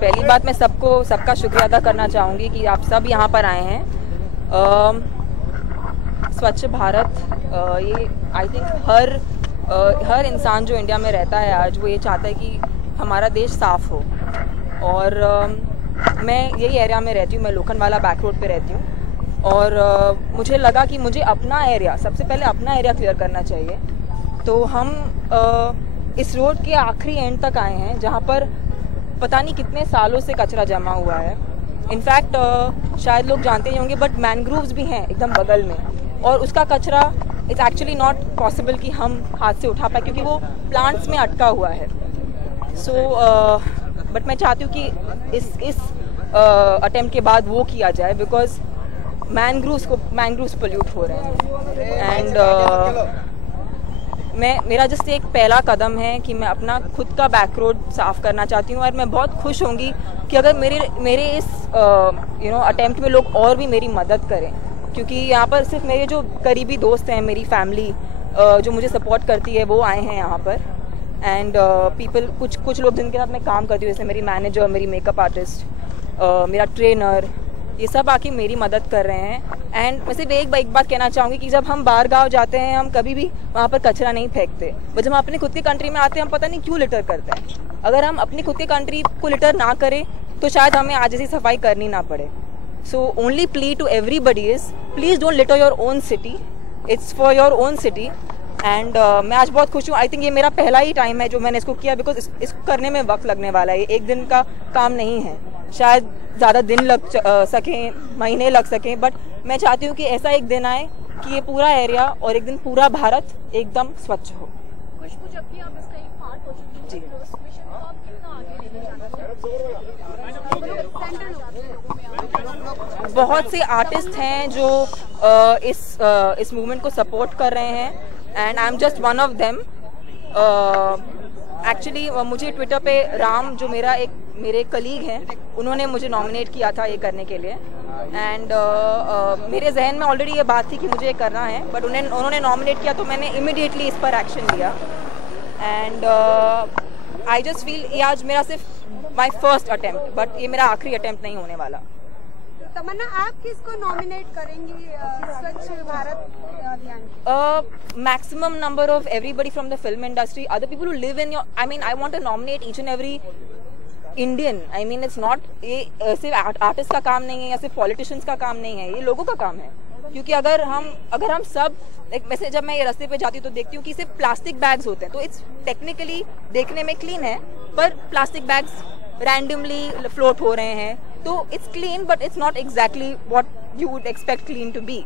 पहली बात मैं सबका शुक्रिया अदा करना चाहूँगी कि आप सब यहाँ पर आए हैं। स्वच्छ भारत ये आई थिंक हर इंसान जो इंडिया में रहता है आज वो ये चाहता है कि हमारा देश साफ़ हो। और मैं यही एरिया में रहती हूँ, मैं लोखंडवाला बैक रोड पे रहती हूँ और मुझे लगा कि मुझे अपना एरिया सबसे पहले अपना एरिया क्लियर करना चाहिए। तो हम इस रोड के आखिरी एंड तक आए हैं जहाँ पर पता नहीं कितने सालों से कचरा जमा हुआ है। इनफैक्ट शायद लोग जानते ही होंगे बट मैनग्रोव्स भी हैं एकदम बगल में और उसका कचरा इट्स एक्चुअली नॉट पॉसिबल कि हम हाथ से उठा पाए क्योंकि वो प्लांट्स में अटका हुआ है। सो बट मैं चाहती हूँ कि इस अटेम्प्ट के बाद वो किया जाए बिकॉज मैनग्रोव्स पोल्यूट हो रहे हैं। एंड मेरा जस्ट एक पहला कदम है कि मैं अपना खुद का बैक रोड साफ़ करना चाहती हूँ और मैं बहुत खुश होंगी कि अगर मेरे इस अटेम्प्ट में लोग और भी मेरी मदद करें क्योंकि यहाँ पर सिर्फ मेरे जो करीबी दोस्त हैं, मेरी फैमिली जो मुझे सपोर्ट करती है वो आए हैं यहाँ पर। एंड पीपल कुछ लोग जिनके साथ मैं काम करती हूँ जैसे मेरी मैनेजर, मेरी मेकअप आर्टिस्ट, मेरा ट्रेनर, ये सब आके मेरी मदद कर रहे हैं। एंड मैं सिर्फ एक बात कहना चाहूँगी कि जब हम बाहर गाँव जाते हैं हम कभी भी वहाँ पर कचरा नहीं फेंकते, बट जब हम अपनी खुद की कंट्री में आते हैं हम पता नहीं क्यों लिटर करते हैं। अगर हम अपनी खुद की कंट्री को लिटर ना करें तो शायद हमें आज ऐसी सफाई करनी ना पड़े। So only plea to everybody is please don't litter your own city, it's for your own city. And मैं आज बहुत खुश हूँ। आई थिंक ये मेरा पहला ही टाइम है जो मैंने इसको किया बिकॉज इसको करने में वक्त लगने वाला है। ये एक दिन का काम नहीं है, शायद ज़्यादा दिन लग सकें, महीने लग सकें, बट मैं चाहती हूँ कि ऐसा एक दिन आए कि ये पूरा एरिया और एक दिन पूरा भारत एकदम स्वच्छ हो। खुशबू, जबकि आप इसका एक पार्ट हो चुकी हैं, उस मिशन को आप कितना आगे लेके जाना चाहते हैं? बहुत से आर्टिस्ट हैं जो इस मूवमेंट को सपोर्ट कर रहे हैं and I am just one of them. Actually मुझे ट्विटर पे राम जो मेरे कलीग हैं उन्होंने मुझे नॉमिनेट किया था ये करने के लिए। एंड मेरे जहन में ऑलरेडी ये बात थी कि मुझे ये करना है बट उन्होंने नॉमिनेट किया तो मैंने इमीडिएटली इस पर एक्शन लिया। एंड आई जस्ट फील ये आज मेरा सिर्फ माई फर्स्ट अटेम्प्ट बट ये मेरा आखिरी अटेम्प्ट नहीं होने वाला। तमन्ना, आप किसको नॉमिनेट करेंगी स्वच्छ भारत अभियान? Maximum number of everybody from the film industry, other people who live in your, I mean, I want to nominate each and every Indian. I mean, it's not ये सिर्फ आर्टिस्ट का काम नहीं है या सिर्फ पॉलिटिशियंस का काम नहीं है, ये लोगों का काम है। क्योंकि अगर हम सब वैसे जब मैं ये रास्ते पे जाती हूँ तो देखती हूँ कि सिर्फ प्लास्टिक बैग्स होते हैं तो इट्स टेक्निकली देखने में क्लीन है पर प्लास्टिक बैग्स रैंडमली फ्लोट हो रहे हैं तो it's clean but it's not exactly what you would expect clean to be.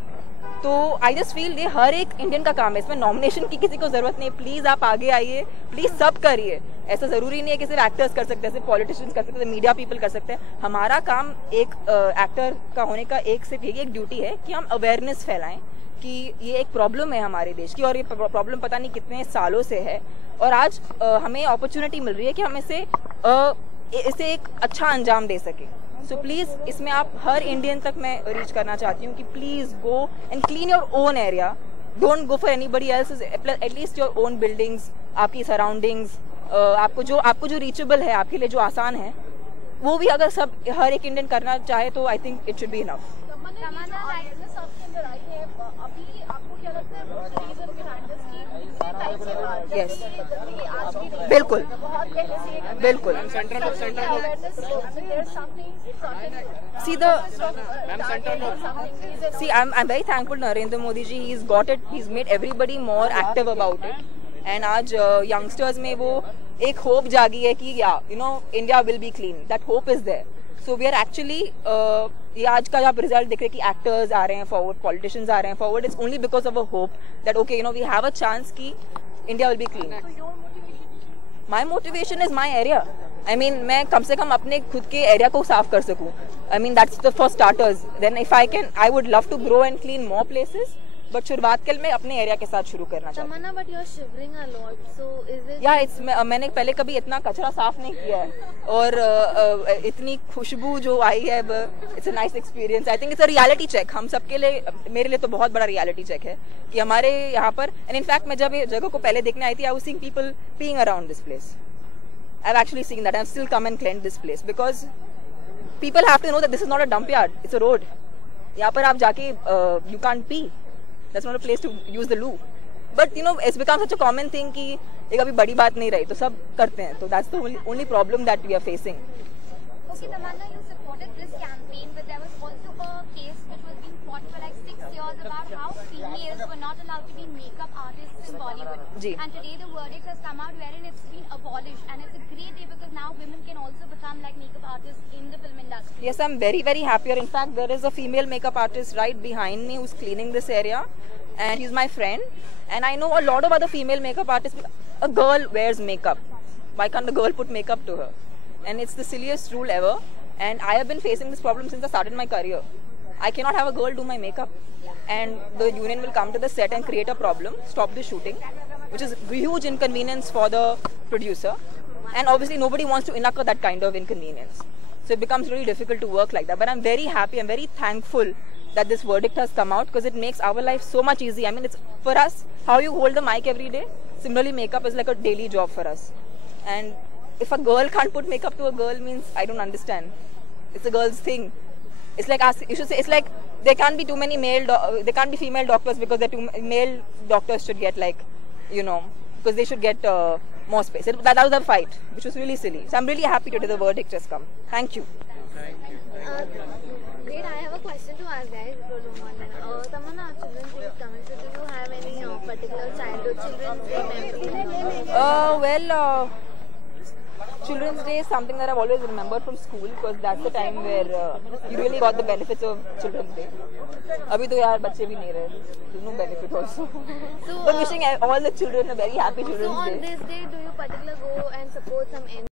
तो आई जस्ट फील ये हर एक इंडियन का काम है, इसमें नॉमिनेशन की किसी को जरूरत नहीं। प्लीज़ आप आगे आइए, प्लीज़ सब करिए। ऐसा ज़रूरी नहीं है कि सिर्फ एक्टर्स कर सकते हैं, सिर्फ पॉलिटिशियंस कर सकते हैं, मीडिया पीपल कर सकते हैं। हमारा काम एक एक्टर का होने का सिर्फ यही एक ड्यूटी है कि हम अवेयरनेस फैलाएं कि ये एक प्रॉब्लम है हमारे देश की और ये प्रॉब्लम पता नहीं कितने सालों से है और आज हमें अपॉर्चुनिटी मिल रही है कि हम इसे एक अच्छा अंजाम दे सकें। सो प्लीज़ इसमें आप हर इंडियन तक मैं रीच करना चाहती हूँ कि please go and clean your own area, don't go for anybody else, at least your own buildings, आपकी सराउंडिंग्स, आपको जो रीचेबल है, आपके लिए जो आसान है वो भी अगर सब हर एक इंडियन करना चाहे तो I think it should be enough. Yes, बिल्कुल बिल्कुल। See, I'm very thankful to Narendra Modi ji. He's got it. He's made everybody more active about it. And आज youngsters में वो एक hope जागी है कि India will be clean. That hope is there. So we are actually ये आज का जब रिजल्ट देख रहे हैं कि एक्टर्स आ रहे हैं फॉरवर्ड, पॉलिटिशियंस आ रहे हैं forward, it's only because of a hope that okay we have a chance कि India will be clean. My motivation is my area. I mean मैं कम से कम अपने खुद के एरिया को साफ कर सकूँ। I mean that's the for starters. Then if I can, I would love to grow and clean more places but शुरुआत कल मैं अपने एरिया के साथ शुरू करना चाहती हूँ। Tamanna, but you're shivering a lot, so is it? या मैंने पहले कभी इतना कचरा साफ नहीं किया है, और इतनी खुशबू जो आई है, it's a nice experience. I think it's a reality check हम सबके लिए, मेरे लिए तो बहुत बड़ा रियलिटी चेक है कि हमारे यहाँ पर, एंड इनफैक्ट मैं जब ये जगह को पहले देखने आई थी, I was seeing people peeing around this place. I have actually seen that. I have still come and cleanse this place because people have to know that this is not a dump yard, it's a road. यहाँ पर आप जाके you can't pee, that's not a place to use the loo, but you know it's become such a common thing कि ये कभी बड़ी बात नहीं रही, तो सब करते हैं, तो that's the only problem that we are facing. Okay, Tamanna, you supported this campaign, but there was also a case which was being fought for like 6 years about how females were not allowed to be makeup artists in Bollywood. Ji. And today the verdict has come out wherein it's been abolished, and it's a great day because now women can also become like makeup artists in the film industry. Yes, I'm very very happy. In fact, there is a female makeup artist right behind me who's cleaning this area, and he's my friend. And I know a lot of other female makeup artists. A girl wears makeup. Why can't the girl put makeup to her? And it's the silliest rule ever. And I have been facing this problem since I started my career. I cannot have a girl do my makeup, and the union will come to the set and create a problem, stop the shooting, which is a huge inconvenience for the producer. And obviously nobody wants to incur that kind of inconvenience. So it becomes really difficult to work like that. But I'm very happy, I'm very thankful that this verdict has come out, because it makes our life so much easy. I mean, it's for us, how you hold the mic every day, similarly makeup is like a daily job for us. And if a girl can't put makeup to a girl means I don't understand. It's a girl's thing. It's like you should say, it's like there can't be too many there can't be female doctors because male doctors should get, like, you know, because they should get more space. That was a fight, which was really silly. So I'm really happy today the verdict has come. Thank you. Great, I have a question to ask, guys. Tamanna, Children's Day is coming, so do you have any particular childhood Children's Day memory? Children's Day is something that I've always remembered from school, because that's the time where you really got the benefits of Children's Day. अभी तो यार बच्चे भी नहीं रहे, there's no benefit also. So, but wishing all the children a very happy Children's so Day. on this day, do you particularly go and support some